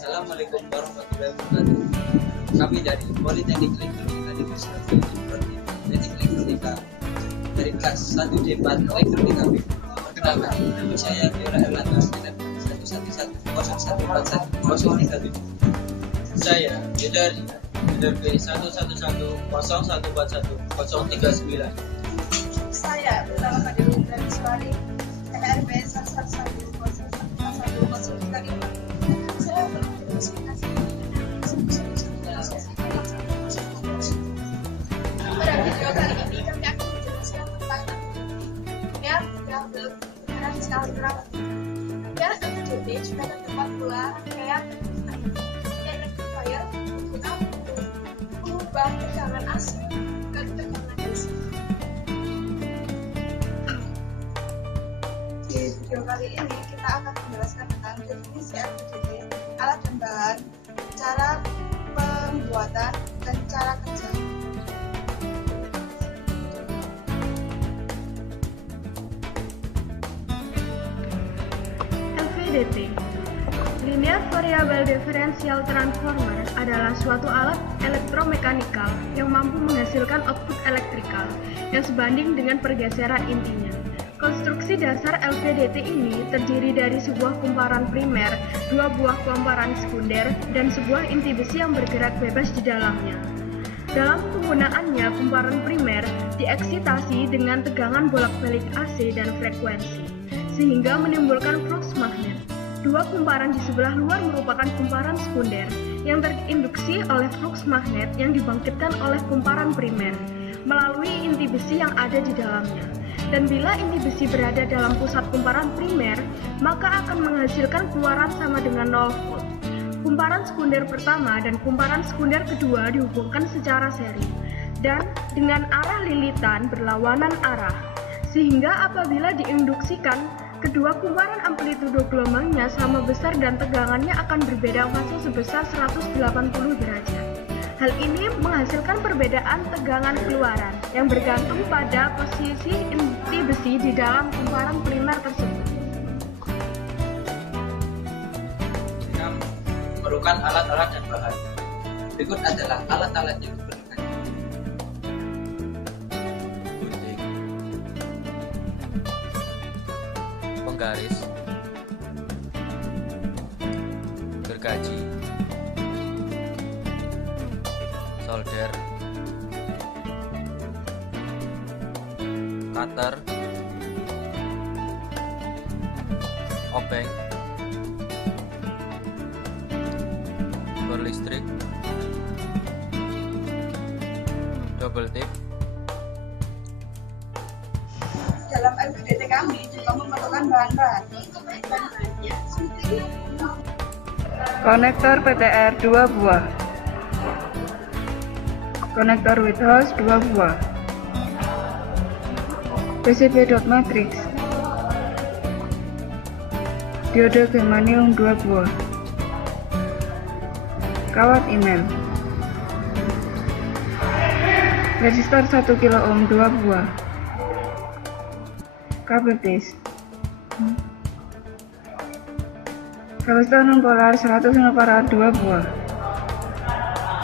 Assalamualaikum warahmatullahi wabarakatuh. Kami dari Politeknik Elektronika di Teknik Elektronika dari kelas 1 D4 Elektronika. Perkenalkan, nama saya Viola Erlanda, SNM 111014137. Saya dari B 111014139. Saya bersama Kak dari Suari NRB 111014135. Saya berkonsultasi pada video kali ini kami akan menjelaskan tentang LVDT juga terdapat pula rangkaian rectifier guna mengubah tegangan AC ke tegangan DC. Di video kali ini kita akan menjelaskan tentang definisi LVDT, alat dan bahan, cara pembuatan, dan cara kerja. LVDT, Linear Variable Differential Transformer, adalah suatu alat elektromekanikal yang mampu menghasilkan output elektrikal yang sebanding dengan pergeseran intinya. Konstruksi dasar LVDT ini terdiri dari sebuah kumparan primer, dua buah kumparan sekunder, dan sebuah inti besi yang bergerak bebas di dalamnya. Dalam penggunaannya, kumparan primer dieksitasi dengan tegangan bolak-balik AC dan frekuensi, sehingga menimbulkan flux magnet. Dua kumparan di sebelah luar merupakan kumparan sekunder yang terinduksi oleh flux magnet yang dibangkitkan oleh kumparan primer melalui inti besi yang ada di dalamnya. Dan bila inti besi berada dalam pusat kumparan primer, maka akan menghasilkan keluaran sama dengan 0 volt. Kumparan sekunder pertama dan kumparan sekunder kedua dihubungkan secara seri dan dengan arah lilitan berlawanan arah, sehingga apabila diinduksikan, kedua kumparan amplitudo gelombangnya sama besar dan tegangannya akan berbeda fase sebesar 180 derajat. Hal ini menghasilkan perbedaan tegangan keluaran yang bergantung pada posisi inti besi di dalam kumparan primer tersebut. Kita memerlukan alat-alat dan bahan. Berikut adalah alat-alat yang diperlukan. Gunting, penggaris, gergaji, solder, cutter, obeng, bor listrik, double tip. Dalam LVDT kami juga memerlukan bahan-bahan. Konektor PTR 2 buah, konektor with hose 2 buah, PCB dot matrix, diode germanium 2 buah, kawat email, resistor 1 kilo ohm 2 buah, kabel tis, resistor non polar 100 nanofarad 2 buah,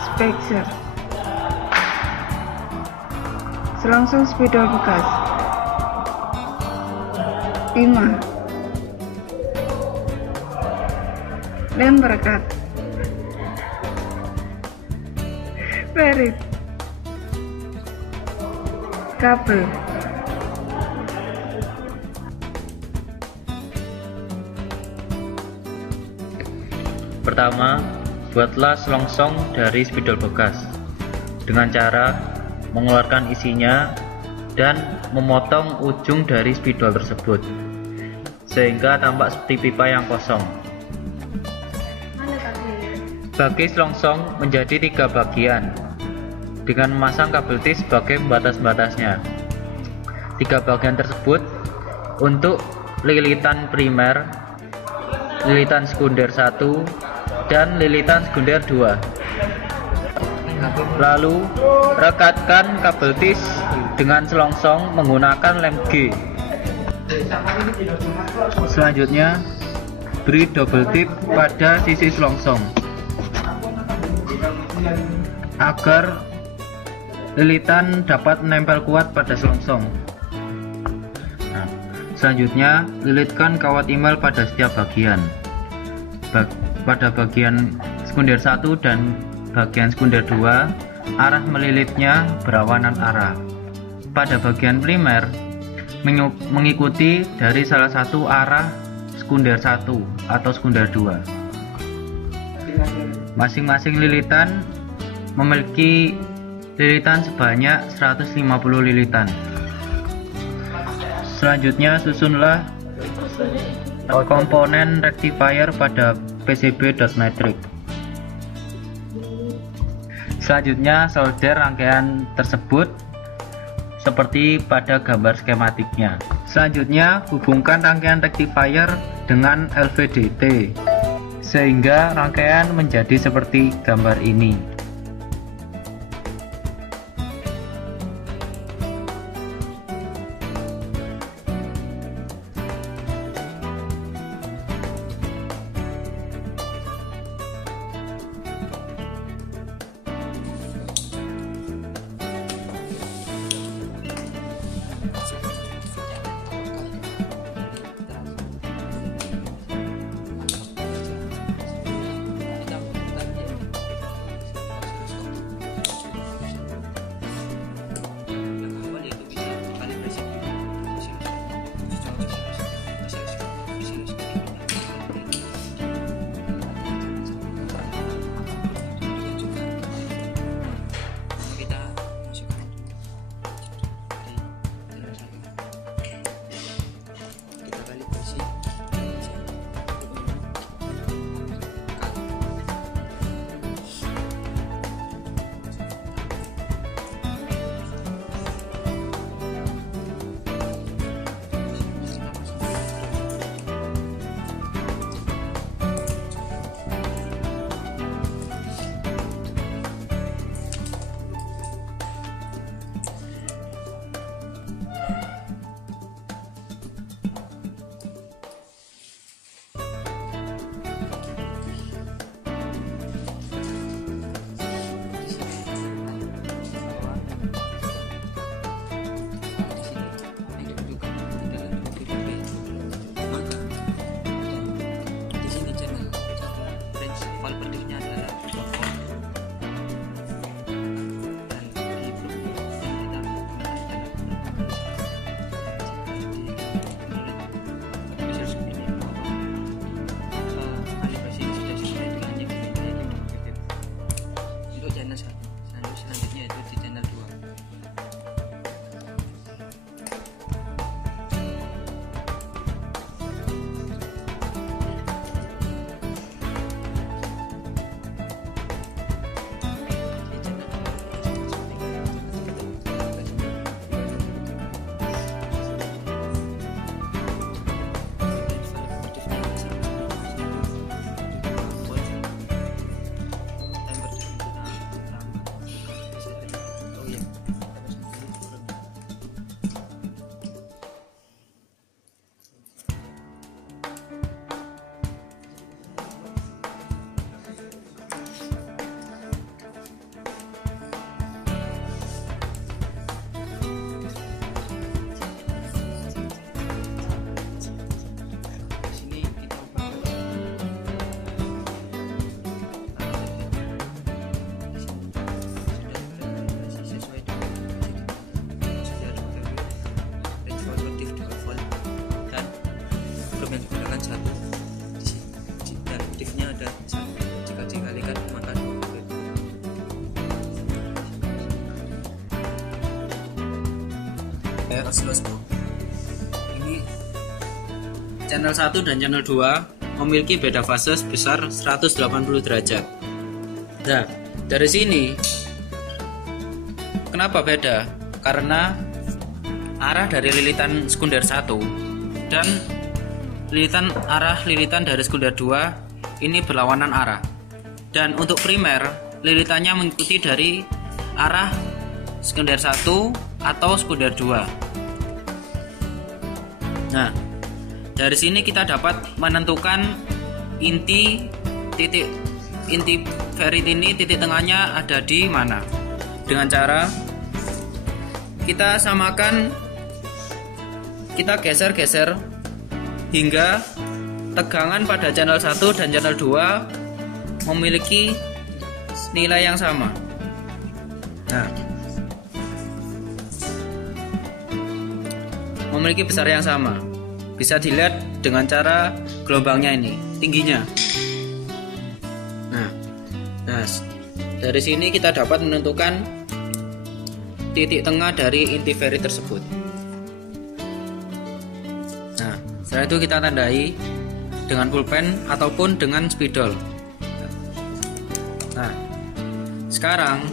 spacer, selongsong spidol bekas, timah, lem perekat, perit, kabel. Pertama, buatlah selongsong dari spidol bekas dengan cara mengeluarkan isinya dan memotong ujung dari spidol tersebut sehingga tampak seperti pipa yang kosong. Bagi selongsong menjadi 3 bagian dengan memasang kabel tis sebagai pembatas-batasnya. 3 bagian tersebut untuk lilitan primer, lilitan sekunder 1, dan lilitan sekunder 2. Lalu rekatkan kabel tis dengan selongsong menggunakan lem G. Selanjutnya diberi double tip pada sisi selongsong agar lilitan dapat menempel kuat pada selongsong. Nah, selanjutnya lilitkan kawat email pada setiap bagian. Pada bagian sekunder 1 dan bagian sekunder 2, arah melilitnya berlawanan arah. Pada bagian primer, mengikuti dari salah satu arah sekunder 1 atau sekunder 2. Masing-masing lilitan memiliki lilitan sebanyak 150 lilitan. Selanjutnya susunlah komponen rectifier pada PCB dot matrix. Selanjutnya solder rangkaian tersebut seperti pada gambar skematiknya. Selanjutnya hubungkan rangkaian rectifier dengan LVDT sehingga rangkaian menjadi seperti gambar ini. Oscilloscope. Ini channel 1 dan channel 2 memiliki beda fase sebesar 180 derajat. Nah, dari sini kenapa beda? Karena arah dari lilitan sekunder 1 dan arah lilitan dari sekunder 2 ini berlawanan arah. Dan untuk primer, lilitannya mengikuti dari arah sekunder 1 atau sekunder 2. Nah, dari sini kita dapat menentukan inti ferit ini titik tengahnya ada di mana. Dengan cara kita samakan, kita geser-geser hingga tegangan pada channel 1 dan channel 2 memiliki nilai yang sama. Nah, memiliki besar yang sama. Bisa dilihat dengan cara gelombangnya ini, tingginya. Nah, dari sini kita dapat menentukan titik tengah dari inti ferit tersebut. Nah, setelah itu kita tandai dengan pulpen ataupun dengan spidol. Nah, sekarang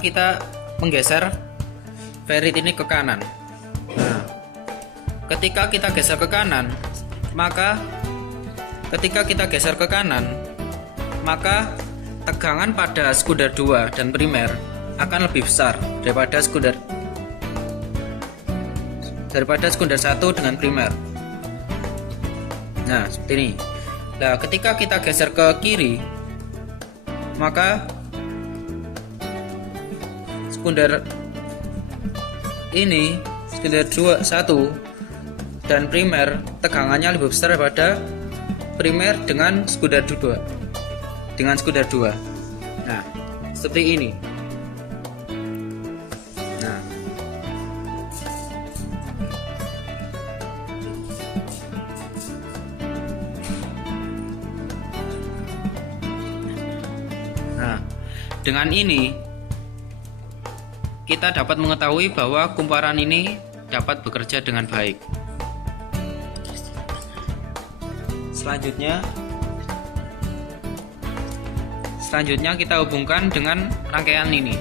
kita menggeser ferit ini ke kanan. Nah, ketika kita geser ke kanan, maka tegangan pada sekunder 2 dan primer akan lebih besar daripada sekunder 1 dengan primer. Nah, seperti ini. Nah, ketika kita geser ke kiri, maka sekunder 1 dan primer tegangannya lebih besar daripada primer dengan sekunder 2. Nah, seperti ini. Nah, dengan ini kita dapat mengetahui bahwa kumparan ini dapat bekerja dengan baik. Selanjutnya kita hubungkan dengan rangkaian ini.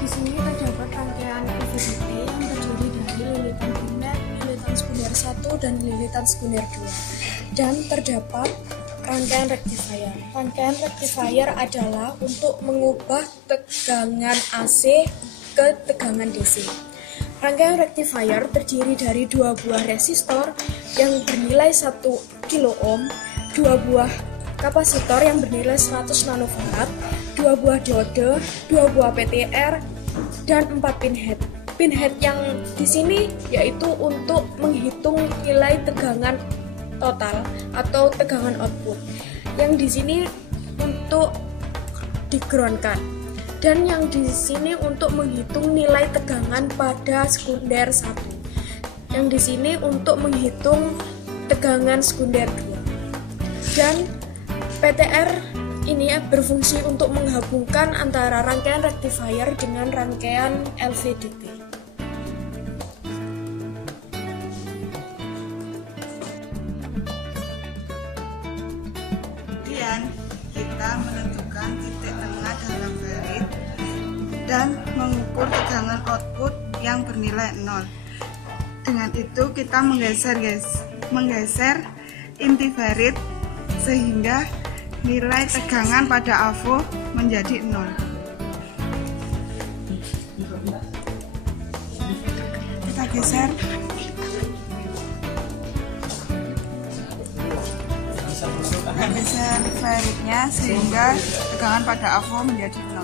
Di sini terdapat rangkaian LVDT yang terdiri dari lilitan primer, lilitan sekunder 1 dan lilitan sekunder 2. Dan terdapat rangkaian rectifier. Rangkaian rectifier adalah untuk mengubah tegangan AC ke tegangan DC. Rangkaian rectifier terdiri dari 2 buah resistor yang bernilai 1 kilo ohm, 2 buah kapasitor yang bernilai 100 nanofarad, 2 buah diode, 2 buah PTR, dan 4 pinhead. Pinhead yang di sini yaitu untuk menghitung nilai tegangan total atau tegangan output. Yang di sini untuk digroundkan. Dan yang di sini untuk menghitung nilai tegangan pada sekunder 1. Yang di sini untuk menghitung tegangan sekunder 2. Dan PTR ini berfungsi untuk menggabungkan antara rangkaian rectifier dengan rangkaian LVDT. Kemudian kita menentukan titik tengah dalam ferit dan mengukur tegangan output yang bernilai 0. Dengan itu kita menggeser inti ferit sehingga nilai tegangan pada AVO menjadi 0. Kita geser. Geser feritnya sehingga tegangan pada AVO menjadi 0.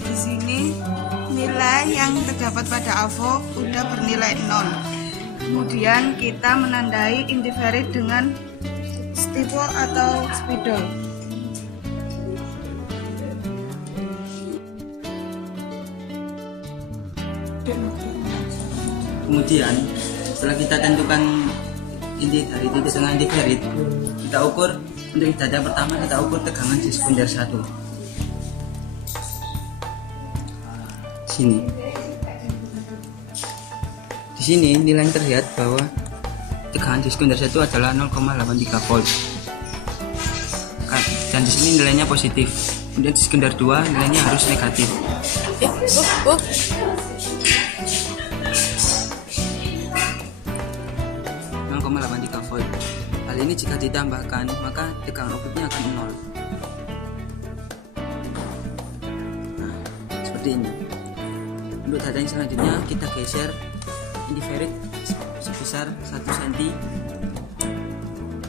Di sini nilai yang terdapat pada AVO sudah bernilai 0. Kemudian kita menandai inti ferit dengan stipol atau spidol. Kemudian setelah kita tentukan inti dari titik tengah inti ferit, kita ukur untuk data pertama, kita ukur tegangan di sekunder 1. Di sini nilai yang terlihat bahwa tegangan di sekunder 1 adalah 0,83 volt. Dan di sini nilainya positif. Kemudian di sekundar 2 nilainya harus negatif. 0,83 volt. Hal ini jika ditambahkan maka tegangan outputnya akan 0. Nah, seperti ini. Untuk data yang selanjutnya kita geser indiferit sebesar 1 cm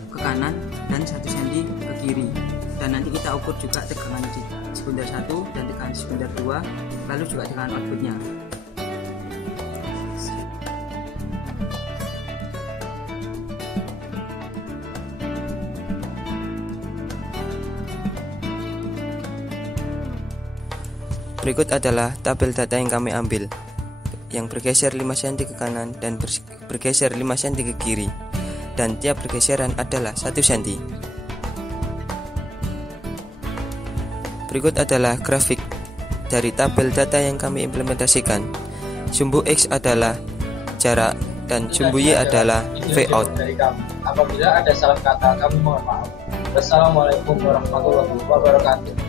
ke kanan dan 1 cm ke kiri, dan nanti kita ukur juga tegangan di sekundar 1 dan tegangan di sekundar 2, lalu juga tegangan outputnya. Berikut adalah tabel data yang kami ambil, yang bergeser 5 cm ke kanan dan bergeser 5 cm ke kiri, dan tiap pergeseran adalah 1 cm. Berikut adalah grafik dari tabel data yang kami implementasikan. Sumbu X adalah jarak dan sumbu Y adalah Vout. Apabila ada salah kata, kami mohon maaf. Wassalamualaikum warahmatullahi wabarakatuh.